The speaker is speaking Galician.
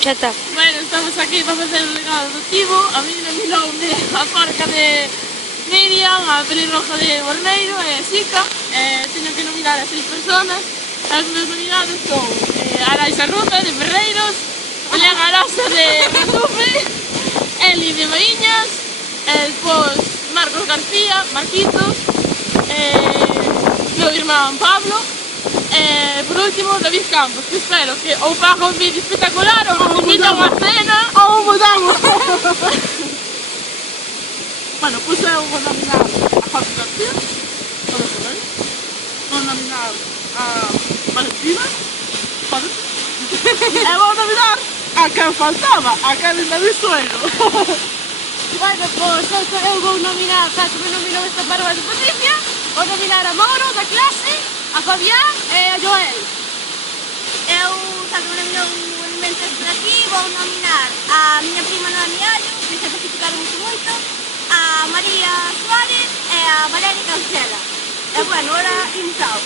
Xa está. Bueno, estamos aquí para facer un legado adotivo. A mí nominou-me a porca de Miriam, a pelirroja de Borneiro e a Xica. Teño que nominar a 6 personas. As meus nominados son Araixa Ruta de Ferreiros, Julián Arasa de Ratufe, Eli de Maíñas, despois Marcos García, Marquitos, meu irmán Pablo, por último David Campos, que espero que ou faga un vídeo espectacular ou nos invitan a cena ou mudamos. Bueno, puse eu vou nominar a Javi García, vou nominar a Valentina, e vou nominar a quen faltaba, a Karen de Suelo. Bueno, pois eu vou nominar, xa que me nominou esta parva de Patricia, vou nominar a Mauro da clase, a Fabián e a Joel. Eu, xa que me nominou un elemento por aquí, vou nominar a miña prima Noa Miallo, que se pacificaron moito, a María Suárez e a Valeria Cancela. E bueno, ahora imos ao.